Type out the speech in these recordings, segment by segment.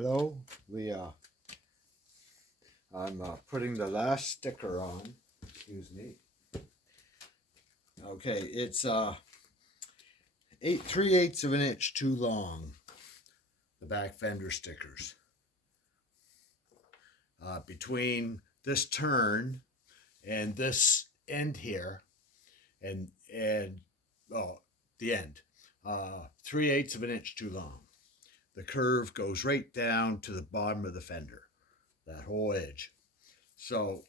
Hello, I'm putting the last sticker on. Excuse me. Okay, it's 3/8 of an inch too long. The back fender stickers. Between this turn and this end here, and oh, the end, 3/8 of an inch too long. The curve goes right down to the bottom of the fender, that whole edge. So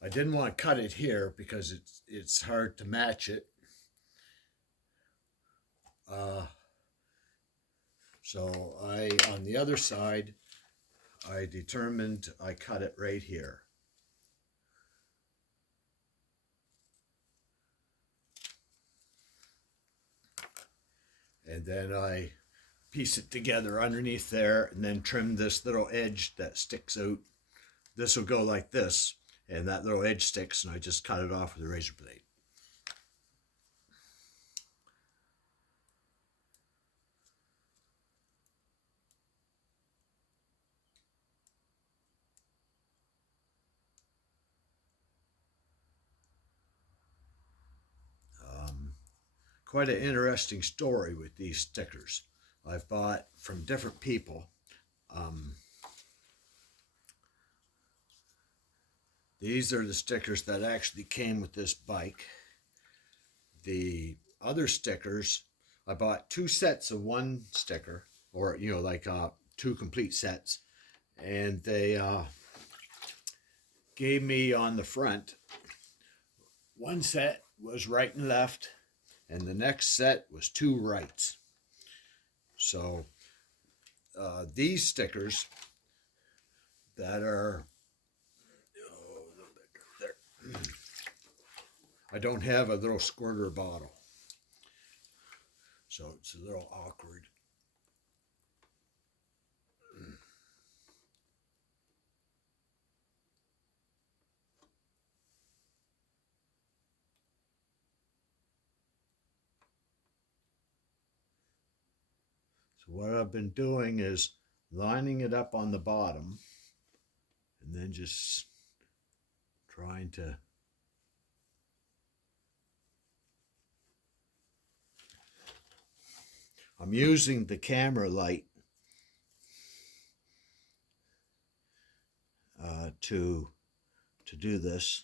I didn't want to cut it here because it's hard to match it. So on the other side, I determined I cut it right here. And then I piece it together underneath there and then trim this little edge that sticks out. This will go like this, and that little edge sticks, and I just cut it off with a razor blade. Quite an interesting story with these stickers I've bought from different people. These are the stickers that actually came with this bike. The other stickers, I bought 2 sets of one sticker, or like 2 complete sets, and they gave me on the front. One set was right and left, and the next set was 2 rights. So these stickers that are I don't have a little squirter bottle, so it's a little awkward. So what I've been doing is lining it up on the bottom and then just trying to I'm using the camera light to do this.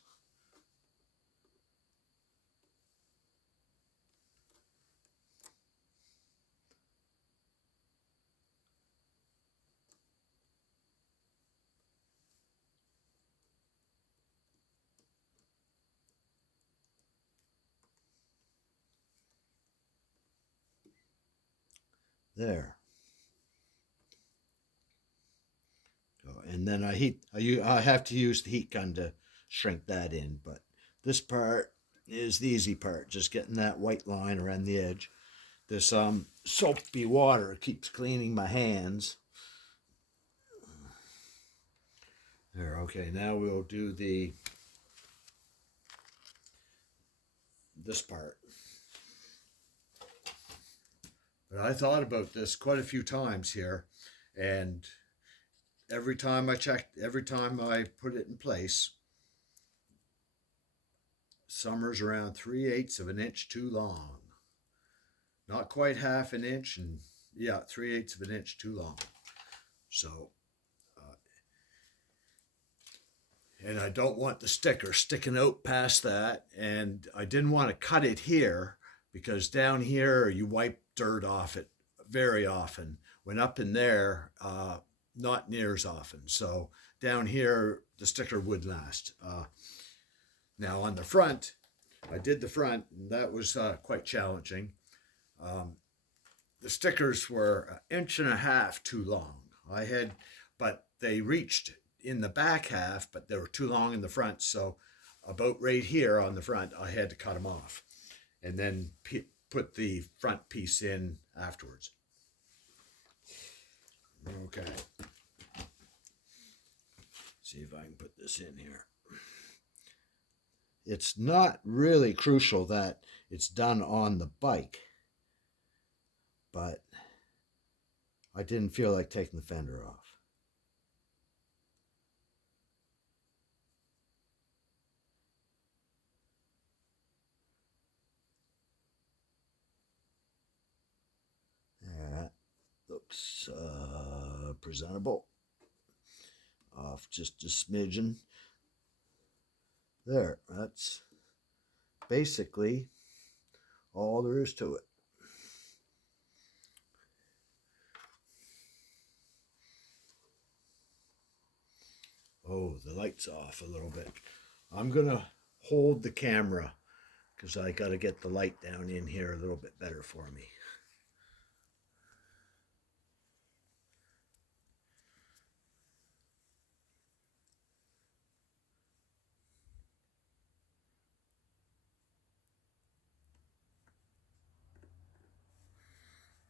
There. And then I have to use the heat gun to shrink that in, but this part is the easy part, just getting that white line around the edge. This soapy water keeps cleaning my hands. There, okay, now we'll do this part. But I thought about this quite a few times here, and every time I put it in place, summer's around 3/8 of an inch too long. Not quite half an inch, and yeah, 3/8 of an inch too long. So, and I don't want the sticker sticking out past that, and I didn't want to cut it here because down here you wipe dirt off it very often. When up in there, not near as often. So down here, the sticker would last. Now on the front, I did the front, and that was quite challenging. The stickers were 1.5 inches too long. But they reached in the back half, but they were too long in the front. So about right here on the front, I had to cut them off, and then put the front piece in afterwards. Okay. See if I can put this in here. It's not really crucial that it's done on the bike, but I didn't feel like taking the fender off. That looks presentable. Off just a smidgen. There, that's basically all there is to it. Oh, the light's off a little bit. I'm gonna hold the camera because I got to get the light down in here a little bit better for me.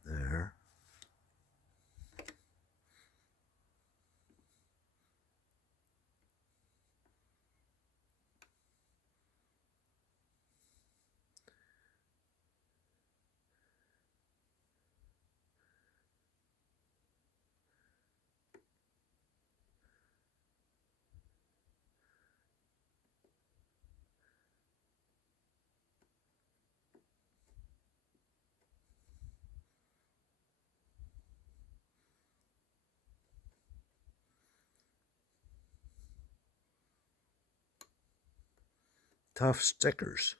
There. Tough stickers.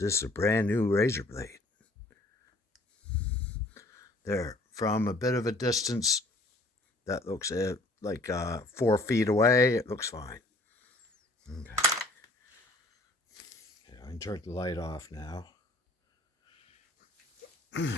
This is a brand new razor blade. There, from a bit of a distance, that looks like 4 feet away. It looks fine. Okay. I can turn the light off now. Okay.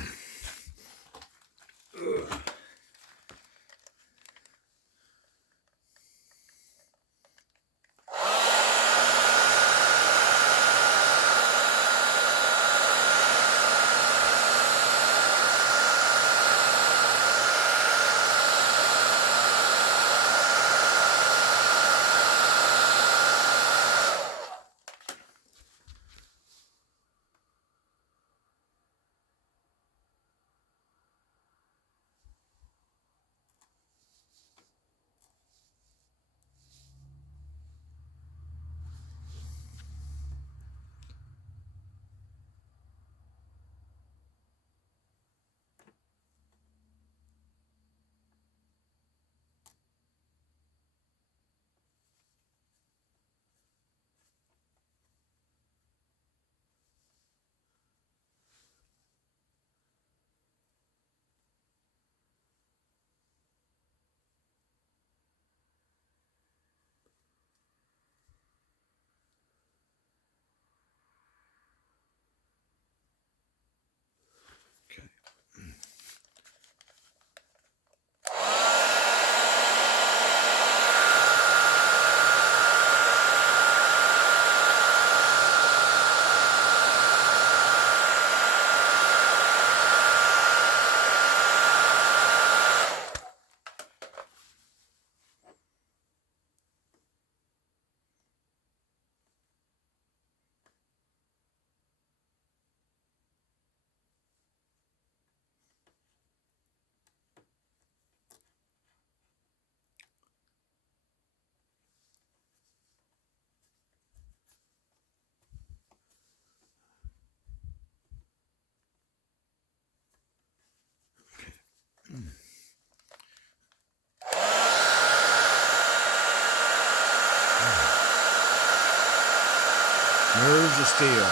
Nerves of steel.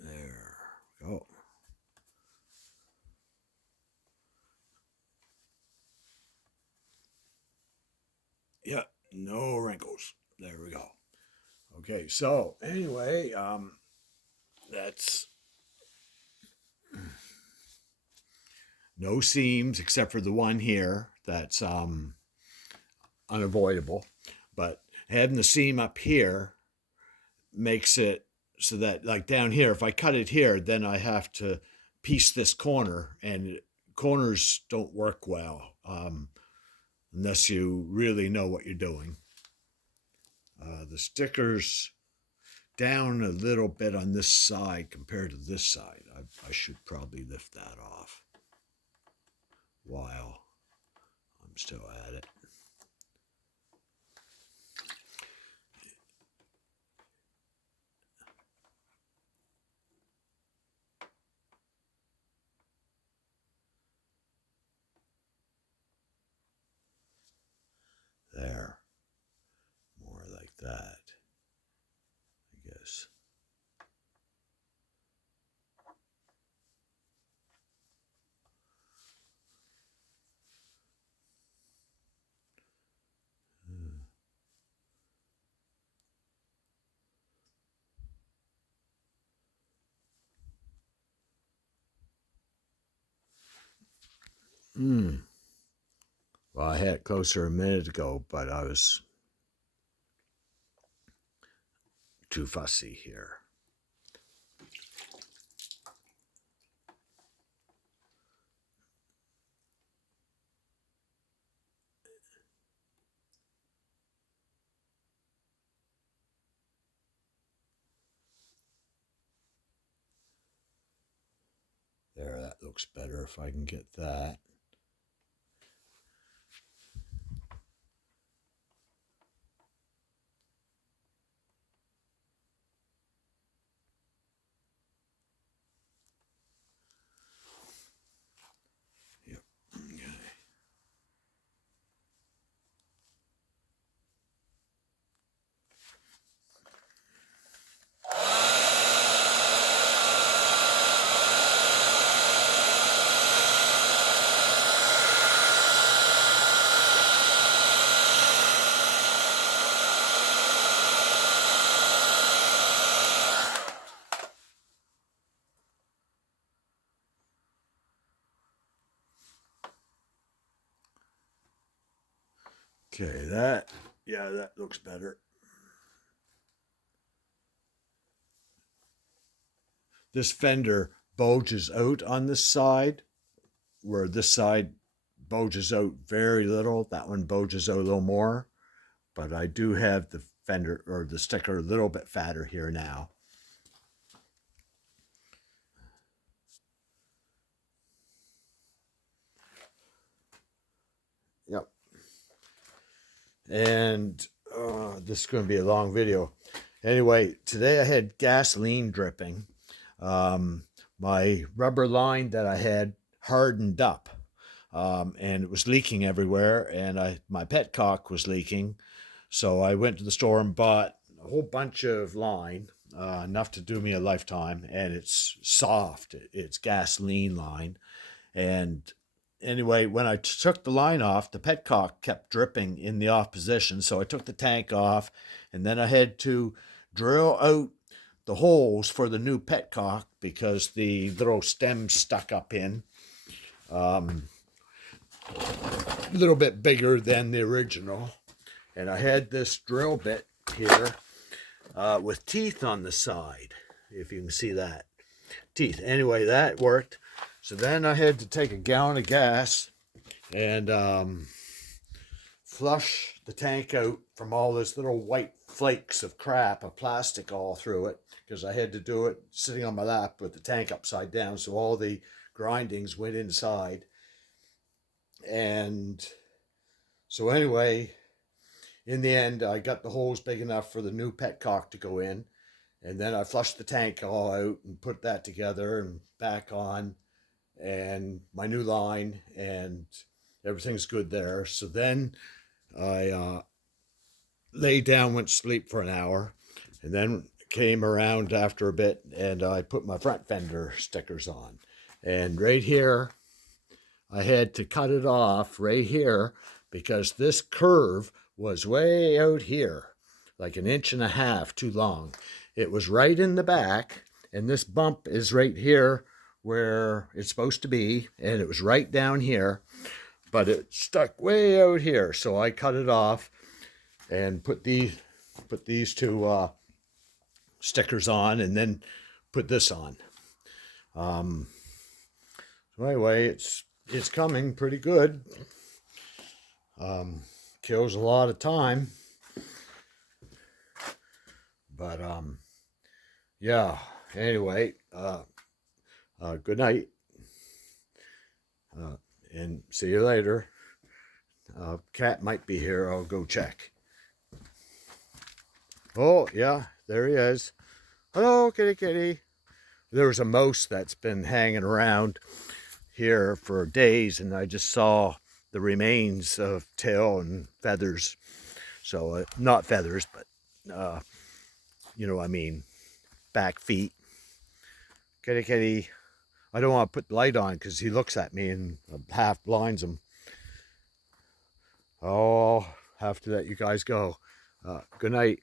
There we go. Yeah, no wrinkles. There we go. Okay, so anyway, that's no seams except for the one here. That's unavoidable. But having the seam up here makes it so that, like down here, if I cut it here, then I have to piece this corner, and corners don't work well unless you really know what you're doing. The stickers down a little bit on this side compared to this side. I should probably lift that off while I'm still at it. There. More like that, I guess. Well, I had it closer a minute ago, but I was too fussy here. There, that looks better if I can get that. Yep. Okay. Okay, that looks better. This fender bulges out on this side, where this side bulges out very little. That one bulges out a little more, but I do have the fender or the sticker a little bit fatter here now. Yep. And this is going to be a long video. Anyway, today I had gasoline dripping. My rubber line that I had hardened up, and it was leaking everywhere, and my petcock was leaking. So I went to the store and bought a whole bunch of line, enough to do me a lifetime, and it's soft. It's gasoline line. And anyway, when I took the line off, the petcock kept dripping in the off position. So I took the tank off, and then I had to drill out the holes for the new petcock because the little stem stuck up in. A little bit bigger than the original. And I had this drill bit here with teeth on the side, if you can see that. Teeth. Anyway, that worked. So then I had to take a gallon of gas and flush the tank out from all those little white flakes of crap of plastic all through it, because I had to do it sitting on my lap with the tank upside down, so all the grindings went inside. And so anyway, in the end, I got the holes big enough for the new petcock to go in, and then I flushed the tank all out and put that together and back on, and my new line, and everything's good there. So then I lay down, went to sleep for an hour, and then came around after a bit, and I put my front fender stickers on. And right here, I had to cut it off right here because this curve was way out here, like 1.5 inches too long. It was right in the back, and this bump is right here where it's supposed to be, and it was right down here, but it stuck way out here. So I cut it off and put these two stickers on, and then put this on. So anyway, it's coming pretty good. Kills a lot of time, but Yeah. Anyway, good night, uh, and see you later. Cat might be here. I'll go check. Oh, yeah, there he is. Hello, kitty, kitty. There's a mouse that's been hanging around here for days, and I just saw the remains of tail and feathers. So, not feathers, but you know what I mean, back feet. Kitty, kitty. I don't want to put the light on because he looks at me and half blinds him. Oh, have to let you guys go. Good night.